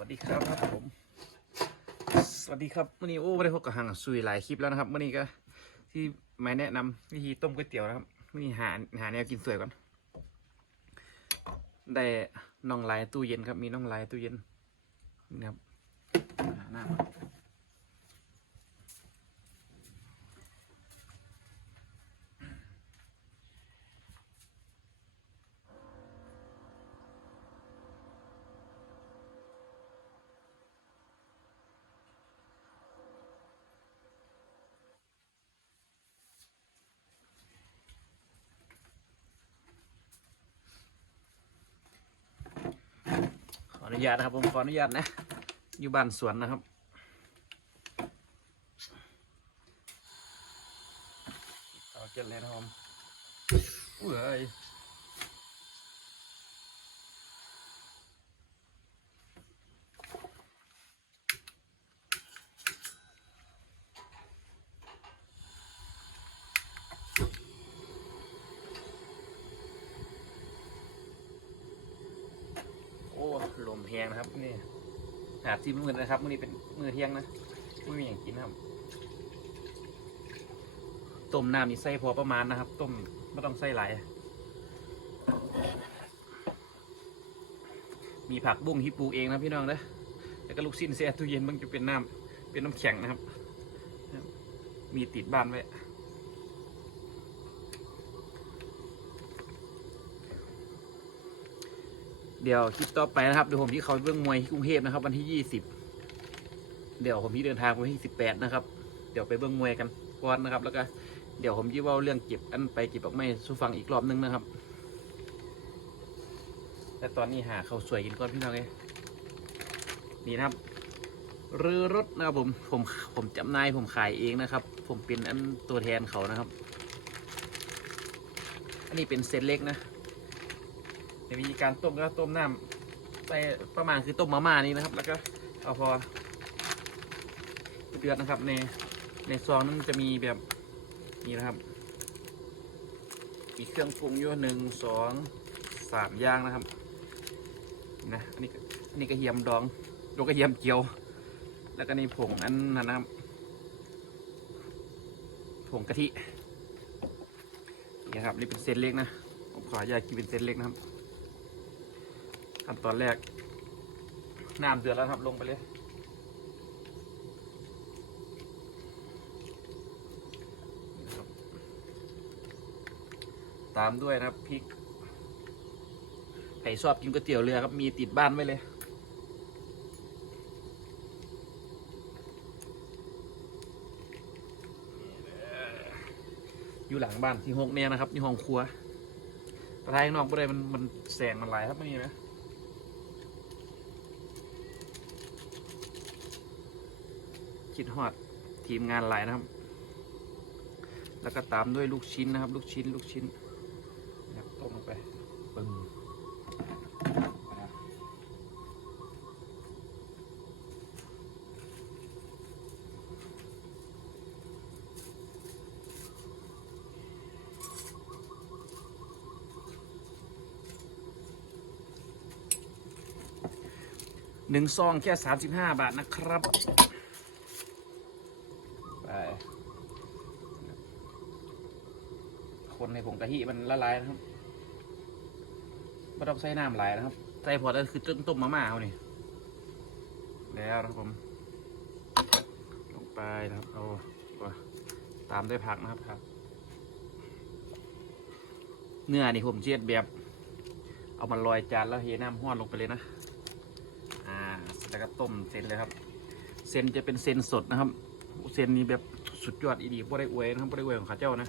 วัสดีครับครับผม สวัสดีครับวันนี้โอ้ไม่ได้พบกับหังซุยหลายคลิปแล้วนะครับวันนี้ก็ ที่มาแนะนำวิธีต้มก๋วยเตี๋ยวนะครับวันนี้หาหาแนวกินสวยก่อน ได้น่องลายตู้เย็นครับ มีน่องลายตู้เย็นนี่นะครับหาหน้า นุญาตนะครับ ผมขออนุญาตนะ อยู่บ้านสวนนะครับ เอาเจ็ดเลยนะครับผมอุ้ยโอ้ล มแหงนะครับนี่หาที่มืดนะครับ มือนี้เป็นมือเที่ยงนะไม่มีอย่างกินนะครับต้มน้ำนี่ใส่พอประมาณนะครับต้มไม่ต้องใส่หลายมีผักบุ้งที่ปลูกเองนะพี่น้องนะแล้วก็ลูกชิ้นเสียตู้เย็นมันจะเป็นน้ำเป็นน้ำแข็งนะครับ มีติดบ้านไว้ เดี๋ยวคลิปต่อไปนะครับเดี๋ยวผมที่เขาเบื้องมวยที่กรุงเทพนะครับ วันที่ยี่สิบเดี๋ยวผมที่เดินทางวันที่สิบแปดนะครับ เดี๋ยวไปเบื้องมวยกันก่อนนะครับ แล้วก็เดี๋ยวผมยี่ว่าเรื่องเก็บอันไปเก็บออกไม่สู้ฟังอีกรอบนึงนะครับ แต่ตอนนี้หาเขาสวยกินก่อนพี่น้องเลยนี่นะครับเรือรถนะครับผมผมผมจำนายผมขายเองนะครับ ผมเป็นอันตัวแทนเขานะครับ อันนี้เป็นเซตเล็กนะ ในวิธีการต้มก็ต้มน้ำใส่ประมาณคือต้มมาม่านี่นะครับ แล้วก็เอาพอเดือดนะครับในในซองนั้นจะมีแบบนี่นะครับ มีเครื่องปรุงอยู่หนึ่งสองสามอย่างนะครับนะอันนี้อันนี้กระเทียมดองลูกกระเทียมเจียว แล้วก็นี่ผงอันนั้นนะครับผงกะทินี่ครับนี่เป็นเส้นเล็กนะผมขออนุญาตกินเป็นเส้นเล็กนะครับ ขั้นตอนแรกน้ำเดือดแล้วครับลงไปเลยตามด้วยนะครับพริกใครชอบกินก๋วยเตี๋ยวเรือครับมีติดบ้านไว้เลย อยู่หลังบ้านที่ห้องเนี่ยนะครับที่ห้องครัวประทายข้างนอกไม่ได้มันมันแสงมันไหลครับไม่นี่นะ คิดฮอดทีมงานหลายนะครับ แล้วก็ตามด้วยลูกชิ้นนะครับ ลูกชิ้นลูกชิ้นนะครับต้มลงไปปึ้งหนึ่งซองแค่สามสิบห้าบาทนะครับ ไป คนในผงกะทิมันละลายนะครับไม่ต้องใส่น้ำหลายนะครับใส่พอแล้วคือต้มต้มมาม่าเอานี่แล้วนะครับผมลงไปนะครับเอาตัวตามด้วยผักนะครับผักเนื้อนี่ผมเชียดแบบ เอามาลอยจานแล้วเทน้ำห้อนลงไปเลยนะ อ่าแล้วก็ต้มเส้นเลยครับ เส้นจะเป็นเส้นสดนะครับ เส้นนี้แบบสุดยอดอีดีบ่ได้อวยนะครับบ่ได้อวยของข้าเจ้านะ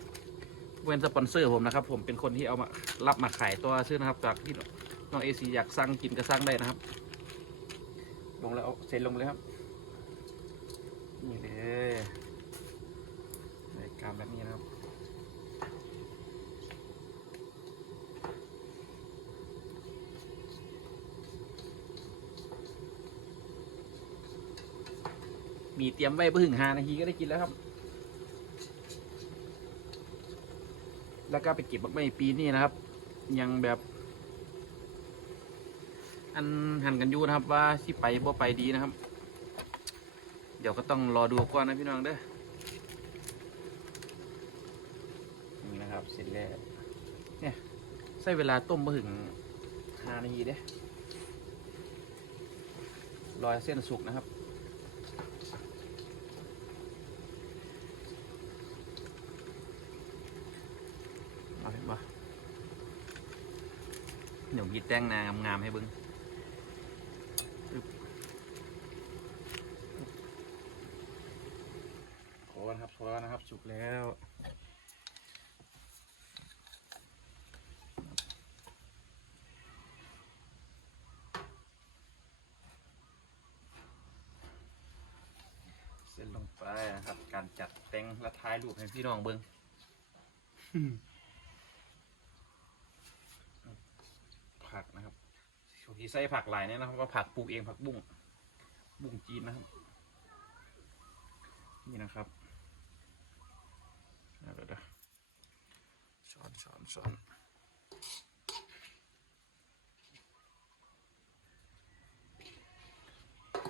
เว้นสปอนเซอร์ผมนะครับ ผมเป็นคนที่เอามารับมาขายตัวซื้อนะครับ จากที่น้องเอซีอยากสั่งกินก็สั่งได้นะครับ ลงแล้วเอาเซ็นลงเลยครับ นี่เลยรายการแบบนี้นะครับมีเตรียมไว้เพื่อถึงหานาทีก็ได้กินแล้วครับ แล้วก็ไปเก็บบักไม้ปีนี่นะครับ ยังแบบ อันหันกันอยู่นะครับ ว่าสิไปบ่ไปดีนะครับ เดี๋ยวก็ต้องรอดูก่อนนะพี่น้องเด้อนี่นะครับเสร็จแล้วเนี่ยใช้เวลาต้มมาถึงห้านาทีเด้รอยเส้นสุกนะครับ เอาเห็นปะ เดี๋ยวพี่แต่งหนางามๆให้เบิ้งอึ๊บพอนะครับพอแล้วนะครับสุกแล้วเส้นลงไปนะครับ การจัดแต่งและท้ายรูปให้พี่น้องเบิ้ง ผักนะครับ ที่ใส่ผักหลายเนี่ยนะครับก็ผักปลูกเองผักบุ้งบุ้งจีนนะครับ นี่นะครับเดี๋ยวเดี๋ยวช้อนช้อนช้อน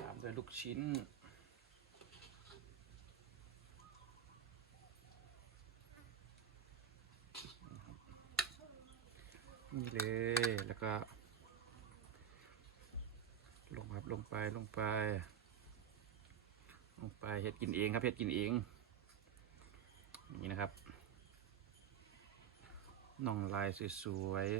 ตามด้วยลูกชิ้นนี่เลย แล้วก็ ลง ครับลงไปลงไป ลงไปเฮ็ดกินเองครับเฮ็ดกินเองนี่นะครับน่องลายสวยๆ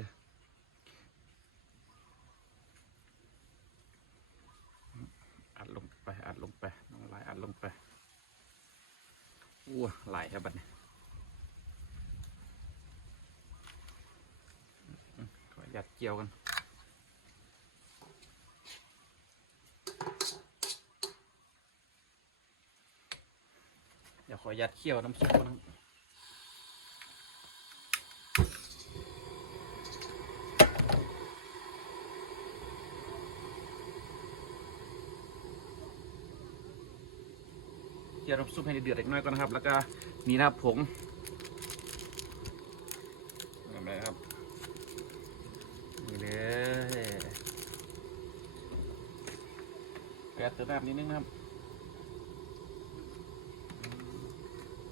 อัดลงไปอัดลงไปน่องลายอัดลงไปอ้วหลายครับบัดนี้ขอยัดเกี่ยวกัน เดี๋ยวขอยัดเคี่ยวน้ำซุปก่อนนะครับเคี่ยวน้ำซุปให้เดือดเล็กน้อยก่อนนะครับ แล้วก็นี่นะครับผงอะไรครับนี่เลยแกะเติมน้ำนิดนึงนะครับ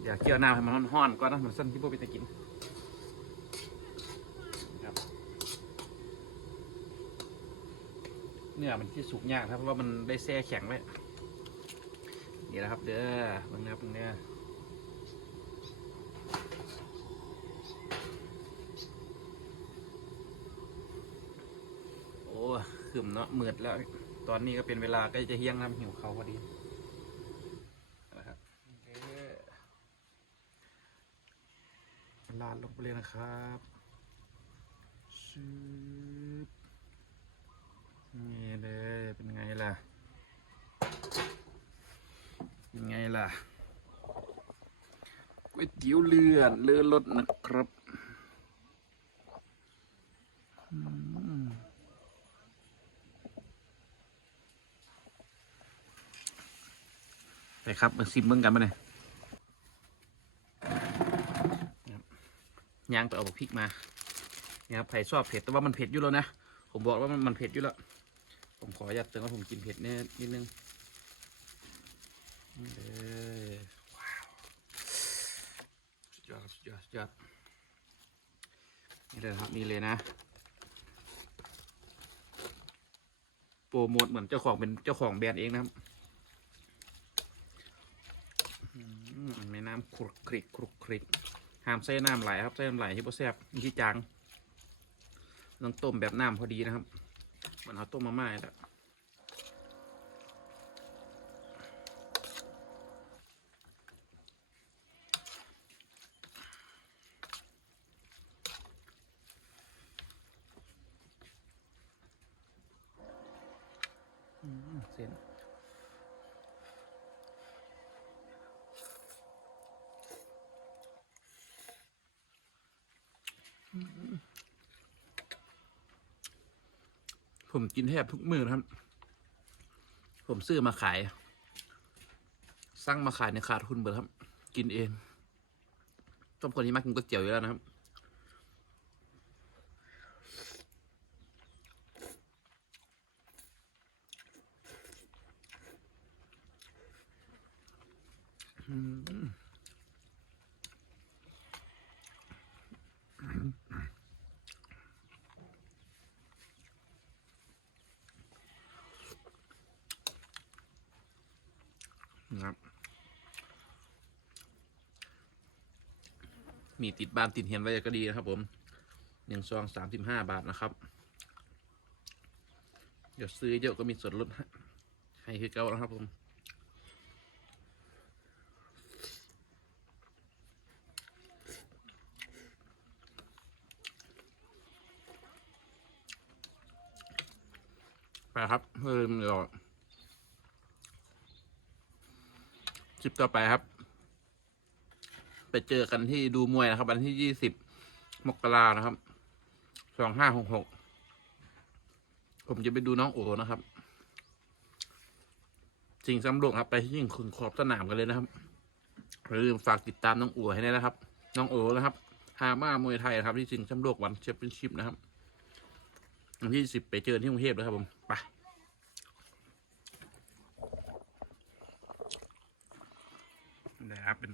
เดี๋ยวเคี่ยวน้ำให้มันห้อนๆก่อนนะมันสั้นที่พวกไปจะกินครับเนื้อมันที่สุกยากครับเพราะว่ามันได้แช่แข็งไว้นี่นะครับเด้อบิ่งนะครับเบิ่งเนื้อโอ้ขึ้นเนาะมืดแล้ว ตอนนี้ก็เป็นเวลาใกล้จะเที่ยงแล้วหิวเขาพอดีนะครับโอเคลาดลงไป เลยนะครับชืบนี่เลยเป็นไงล่ะ เป็นไงล่ะก๋วยเตี๋ยวเลือดเลือรสนะครับไปครับมาซิมเบิ้งกันมาเลย ยางไปเอาบักพริกมาเนี่ยครับใครชอบเผ็ดแต่ว่ามันเผ็ดอยู่แล้วนะผมบอกว่ามันมันเผ็ดอยู่แล้ว ผมขออนุญาตเตือนว่าผมกินเผ็ดเนี่ยนิดนึงเลยว้าวสุดยอดสุดยอดสุดยอดนี่เลยครับนี่เลยนะโปรโมทเหมือนเจ้าของเป็นเจ้าของแบรนด์เองนะครับอืมในน้ำครุกคริกครุกคริก ห้ามใส่น้ำไหลครับใส่น้ำไหลที่บ่แซบมีที่จางต้องต้มแบบน้ำพอดีนะครับเหมันเอาต้มมาม่าแล้ว ผมกินแทบทุกมือนะครับ ผมซื้อมาขายสร้างมาขายในขาดทุนเบิดครับ กินเองต้องคนที่มากกินก๋วยเตี๋ยวอยู่แล้วนะครับ อืม นะครับมีติดบ้านติดเห็นไว้ก็ดีนะครับ ผมหนึ่งซองสามสิบห้าบาทนะครับ เดี๋ยวซื้อเยอะก็มีส่วนลดให้คือเก่านะครับผมไปครับเพิ่มเดี๋ยวค ลิปต่อไปครับ ไปเจอกันที่ดูมวยนะครับ วันที่ยี่สิบมกรานะครับสองห้าหกหกผมจะไปดูน้องโอนะครับจริงสำรวจครับ ไปที่ยิงคุณขอบสนามกันเลยนะครับอย่าลืมฝากติดตามน้องโอให้ได้นะครับ น้องโอนะครับฮาม่ามวยไทยนะครับ ที่จริงสำรวจวันแชมเปี้ยนชิพนะครับวันที่สิบไปเจอที่กรุงเทพนะครับผม ไป